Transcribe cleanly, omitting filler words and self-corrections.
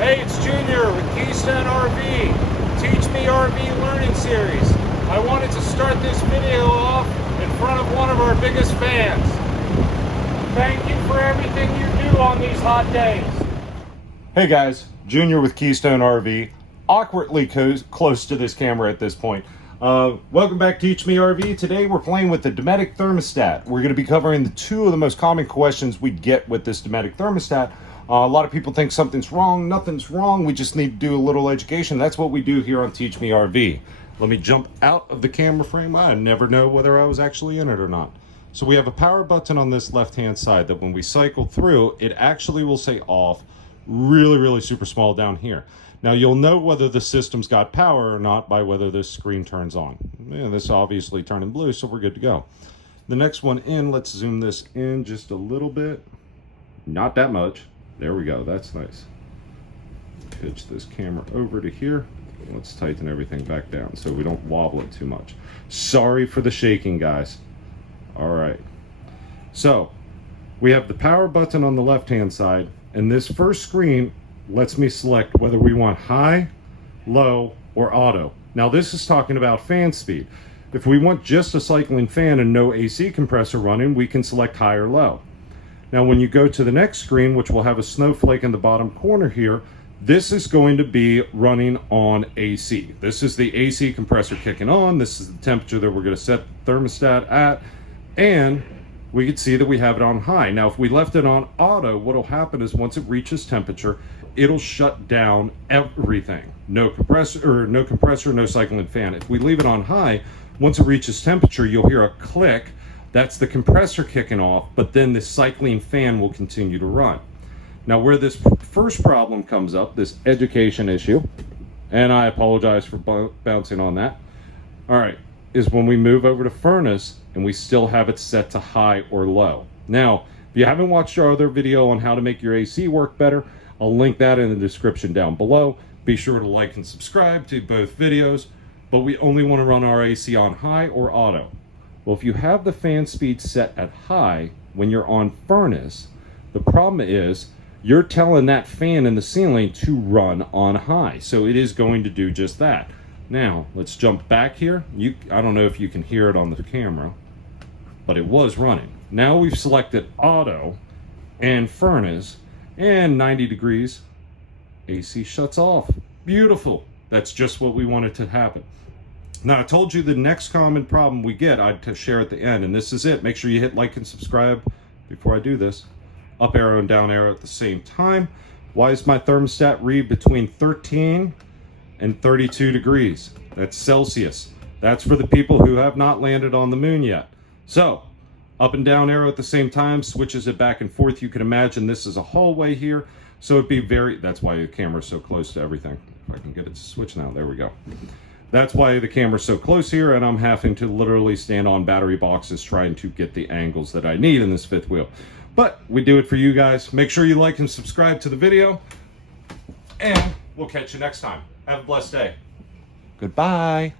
Hey, it's Junior with Keystone RV. Teach Me RV Learning Series. I wanted to start this video off in front of one of our biggest fans. Thank you for everything you do on these hot days. Hey guys, Junior with Keystone RV. Awkwardly close to this camera at this point. Welcome back to Teach Me RV. Today we're playing with the Dometic Thermostat. We're going to be covering two of the most common questions we get with this Dometic Thermostat. A lot of people think something's wrong. Nothing's wrong. We just need to do a little education. That's what we do here on Teach Me RV. Let me jump out of the camera frame. I never know whether I was actually in it or not. So we have a power button on this left-hand side that when we cycle through, it actually will say off really super small down here. Now you'll know whether the system's got power or not by whether this screen turns on. Yeah, this obviously turning blue, so we're good to go. The next one in, let's zoom this in just a little bit. Not that much. There we go, that's nice. Pitch this camera over to here. Let's tighten everything back down so we don't wobble it too much. Sorry for the shaking, guys. All right. So we have the power button on the left-hand side, and this first screen lets me select whether we want high, low, or auto. Now this is talking about fan speed. If we want just a cycling fan and no AC compressor running, we can select high or low. Now when you go to the next screen, which will have a snowflake in the bottom corner here, this is going to be running on AC. This is the AC compressor kicking on. This is the temperature that we're going to set the thermostat at, and we can see that we have it on high. Now if we left it on auto, what will happen is once it reaches temperature, it'll shut down everything. No compressor, no cycling fan. If we leave it on high, once it reaches temperature, you'll hear a click. That's the compressor kicking off, but then the cycling fan will continue to run. Now where this first problem comes up, this education issue, and I apologize for bouncing on that, all right, is when we move over to furnace and we still have it set to high or low. Now, if you haven't watched our other video on how to make your AC work better, I'll link that in the description down below. Be sure to like and subscribe to both videos, but we only want to run our AC on high or auto. Well, if you have the fan speed set at high when you're on furnace, the problem is you're telling that fan in the ceiling to run on high. So it is going to do just that. Now, let's jump back here. I don't know if you can hear it on the camera, but it was running. Now we've selected auto and furnace, and 90 degrees, AC shuts off. Beautiful. That's just what we wanted to happen. Now, I told you the next common problem we get, I'd share at the end, and this is it. Make sure you hit like and subscribe before I do this. Up arrow and down arrow at the same time. Why is my thermostat read between 13 and 32 degrees? That's Celsius. That's for the people who have not landed on the moon yet. So, up and down arrow at the same time, switches it back and forth. You can imagine this is a hallway here, so it'd be that's why the camera's so close to everything. If I can get it to switch now, there we go. That's why the camera's so close here, and I'm having to literally stand on battery boxes trying to get the angles that I need in this fifth wheel. But we do it for you guys. Make sure you like and subscribe to the video, and we'll catch you next time. Have a blessed day. Goodbye.